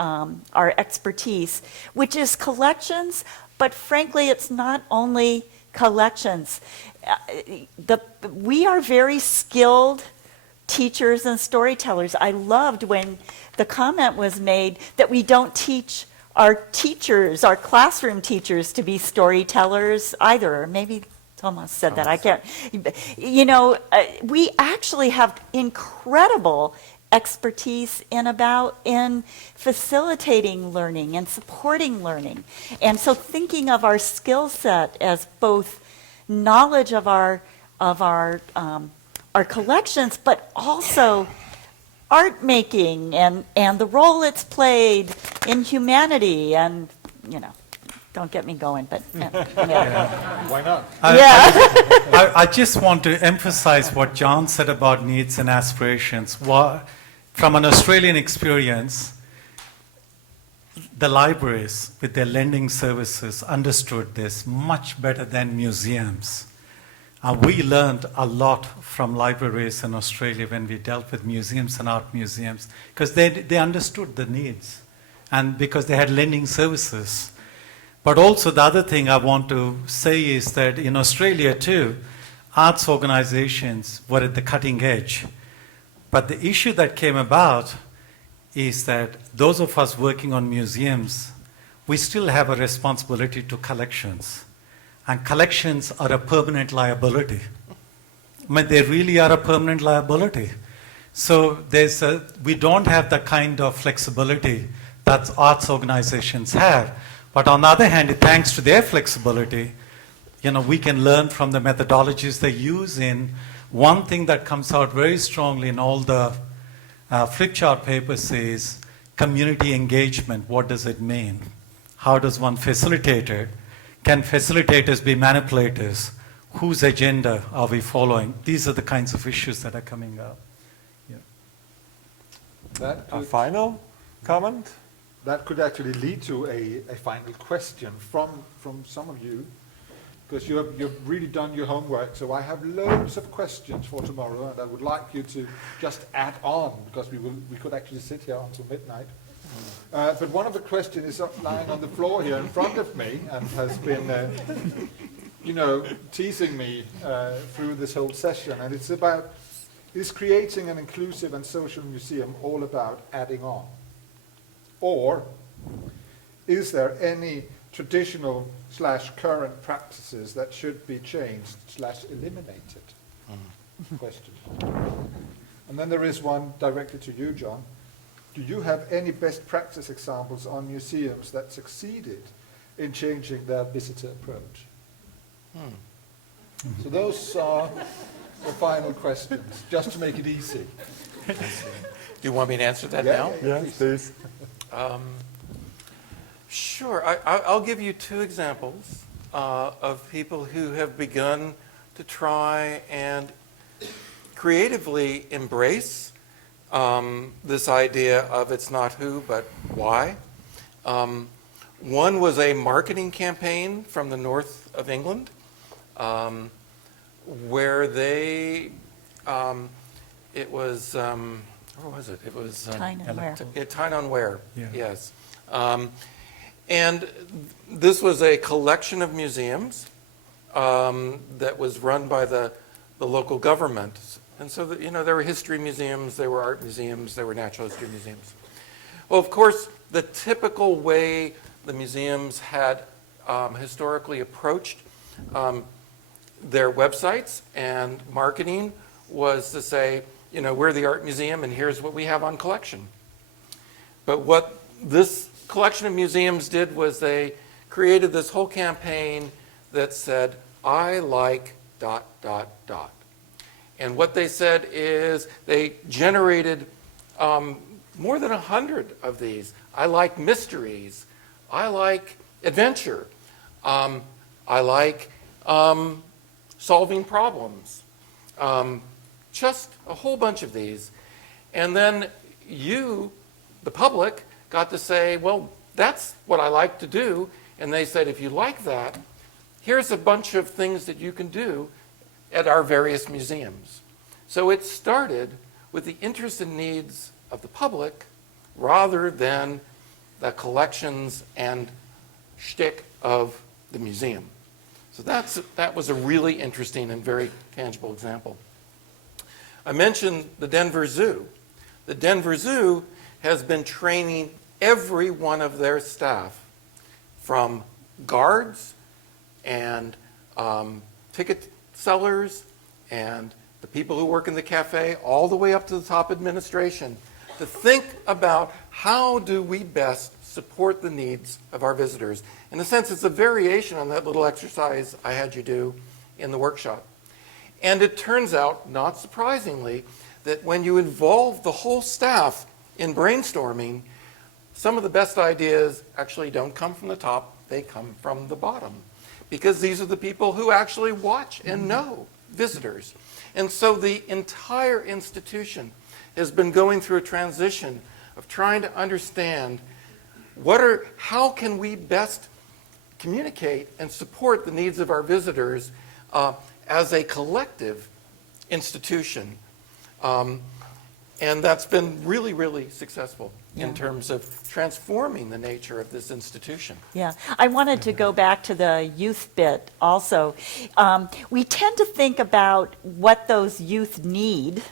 expertise, which is collections, but frankly, it's not only collections. We are very skilled teachers and storytellers. I loved when the comment was made that we don't teach our teachers, our classroom teachers, to be storytellers either. Or maybe Thomas said that. I can't. We actually have incredible expertise in facilitating learning and supporting learning. And so thinking of our skill set as both knowledge of our collections, but also art making and the role it's played in humanity, and don't get me going, but yeah. Why not? I just want to emphasize what John said about needs and aspirations. From an Australian experience, the libraries with their lending services understood this much better than museums. We learned a lot from libraries in Australia when we dealt with museums and art museums, because they understood the needs and because they had lending services. But also the other thing I want to say is that in Australia too, arts organizations were at the cutting edge. But the issue that came about is that those of us working on museums, we still have a responsibility to collections. And collections are a permanent liability. They really are a permanent liability. So we don't have the kind of flexibility that arts organizations have. But on the other hand, thanks to their flexibility, we can learn from the methodologies they use in. One thing that comes out very strongly in all the flip chart papers is community engagement. What does it mean? How does one facilitate it? Can facilitators be manipulators? Whose agenda are we following? These are the kinds of issues that are coming up. Yeah. A final comment? That could actually lead to a final question from some of you, because you've really done your homework. So I have loads of questions for tomorrow, and I would like you to just add on, because we could actually sit here until midnight. But one of the questions is lying on the floor here in front of me and has been, teasing me through this whole session, and it's about Is creating an inclusive and social museum all about adding on? Or is there any traditional / current practices that should be changed / eliminated? Question. And then there is one directly to you, John. Do you have any best practice examples on museums that succeeded in changing their visitor approach? So those are the final questions, just to make it easy. Do you want me to answer that now? Yeah, please. Sure. I'll give you two examples of people who have begun to try and creatively embrace this idea of it's not who, but why. One was a marketing campaign from the north of England, where they, it was, where was it? It was Tyne and Ware. Tyne and Ware, Yeah. yes. And this was a collection of museums that was run by the local government. And so, there were history museums, there were art museums, there were natural history museums. Well, of course, the typical way the museums had historically approached their websites and marketing was to say, we're the art museum and here's what we have on collection. But what this collection of museums did was they created this whole campaign that said, I like ... And what they said is they generated more than 100 of these. I like mysteries. I like adventure. I like solving problems. Just a whole bunch of these. And then you, the public, got to say, well, that's what I like to do. And they said, if you like that, here's a bunch of things that you can do at our various museums. So it started with the interests and needs of the public rather than the collections and shtick of the museum. So that was a really interesting and very tangible example. I mentioned the Denver Zoo. The Denver Zoo has been training every one of their staff, from guards and ticket sellers and the people who work in the cafe, all the way up to the top administration, to think about how do we best support the needs of our visitors. In a sense, it's a variation on that little exercise I had you do in the workshop. And it turns out, not surprisingly, that when you involve the whole staff in brainstorming, some of the best ideas actually don't come from the top, they come from the bottom. Because these are the people who actually watch and know visitors. And so the entire institution has been going through a transition of trying to understand how can we best communicate and support the needs of our visitors as a collective institution. And that's been really, really successeful in terms of transforming the nature of this institution. Yeah, I wanted to go back to the youth bit also. We tend to think about what those youth need,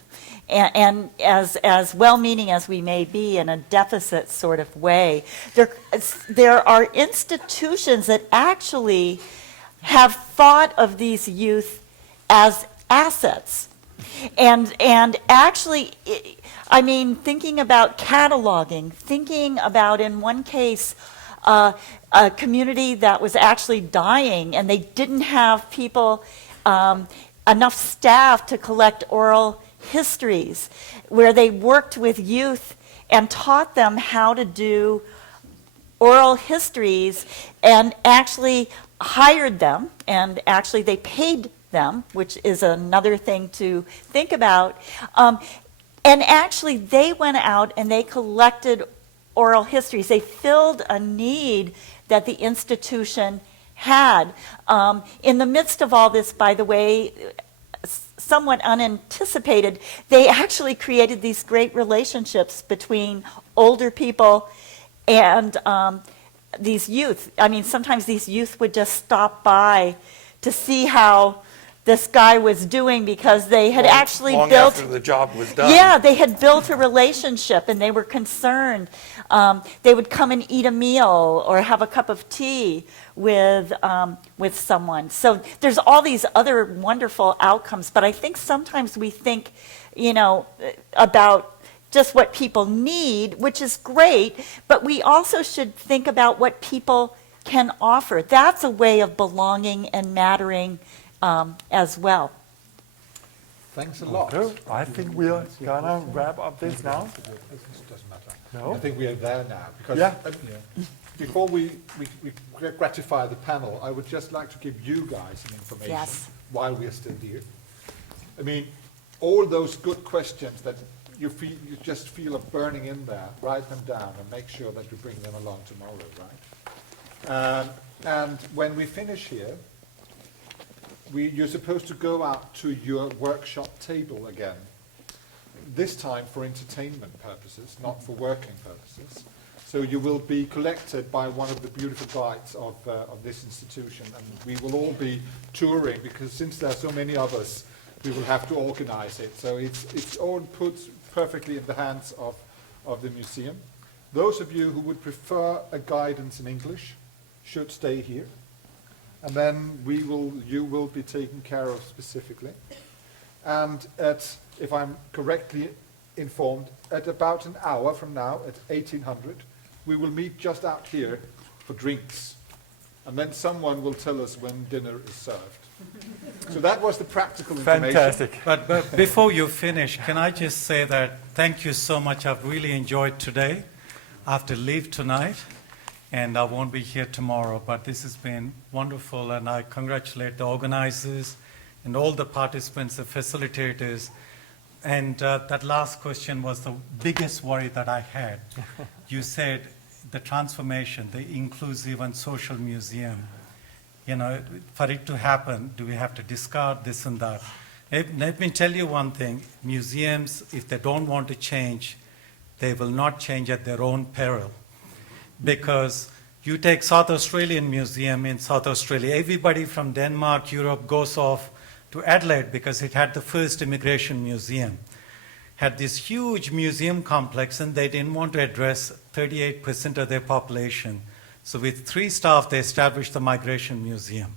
and as well-meaning as we may be in a deficit sort of way, there are institutions that actually have thought of these youth as assets. And actually, I mean, thinking about cataloging, thinking about, in one case, a community that was actually dying, and they didn't have people, enough staff to collect oral histories, where they worked with youth and taught them how to do oral histories, and actually hired them, and actually they paid them, which is another thing to think about. And actually, they went out and they collected oral histories. They filled a need that the institution had. In the midst of all this, by the way, somewhat unanticipated, they actually created these great relationships between older people and these youth. I mean, sometimes these youth would just stop by to see how this guy was doing, because they had actually long built. after the job was done. Yeah, they had built a relationship and they were concerned. They would come and eat a meal or have a cup of tea with someone. So there's all these other wonderful outcomes, but I think sometimes we think, about just what people need, which is great, but we also should think about what people can offer. That's a way of belonging and mattering as well. Thanks a lot. Okay, I think we are gonna wrap up this now. It doesn't matter. No? I think we are there now, because Yeah. before we gratify the panel, I would just like to give you guys some information Yes. while we are still here. I mean, all those good questions that you just feel are burning in there, write them down and make sure that you bring them along tomorrow, right? And when we finish here, you're supposed to go out to your workshop table again, this time for entertainment purposes, not for working purposes. So you will be collected by one of the beautiful guides of this institution, and we will all be touring, because since there are so many of us, we will have to organize it. So it's all put perfectly in the hands of the museum. Those of you who would prefer a guidance in English should stay here. And then you will be taken care of specifically. And if I'm correctly informed, at about an hour from now, at 1800, we will meet just out here for drinks. And then someone will tell us when dinner is served. So that was the practical information. Fantastic. But before you finish, can I just say that thank you so much. I've really enjoyed today. I have to leave tonight, and I won't be here tomorrow. But this has been wonderful, and I congratulate the organizers and all the participants, the facilitators. And that last question was the biggest worry that I had. You said the transformation, the inclusive and social museum. For it to happen, do we have to discard this and that? Let me tell you one thing. Museums, if they don't want to change, they will not change at their own peril. Because you take South Australian Museum in South Australia, everybody from Denmark, Europe goes off to Adelaide because it had the first immigration museum. Had this huge museum complex, and they didn't want to address 38% of their population. So with 3 staff, they established the Migration Museum.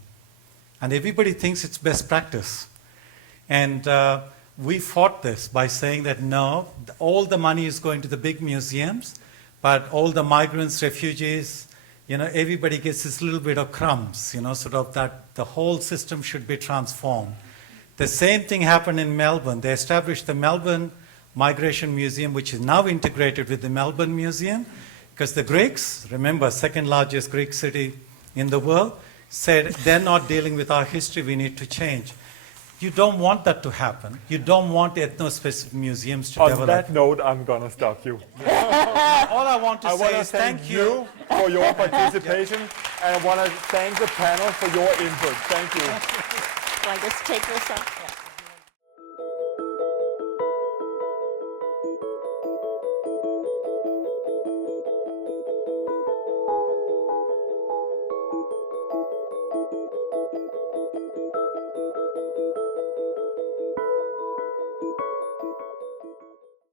And everybody thinks it's best practice. And we fought this by saying that no, all the money is going to the big museums, but all the migrants, refugees, everybody gets this little bit of crumbs, sort of that the whole system should be transformed. The same thing happened in Melbourne. They established the Melbourne Migration Museum, which is now integrated with the Melbourne Museum, because the Greeks, remember, second largest Greek city in the world, said they're not dealing with our history, we need to change. You don't want that to happen. You don't want ethno-specific museums to develop. On that note, I'm going to stop you. All I want to I say want to is thank you for your participation, and I want to thank the panel for your input. Thank you. Do I just take this off? Yeah.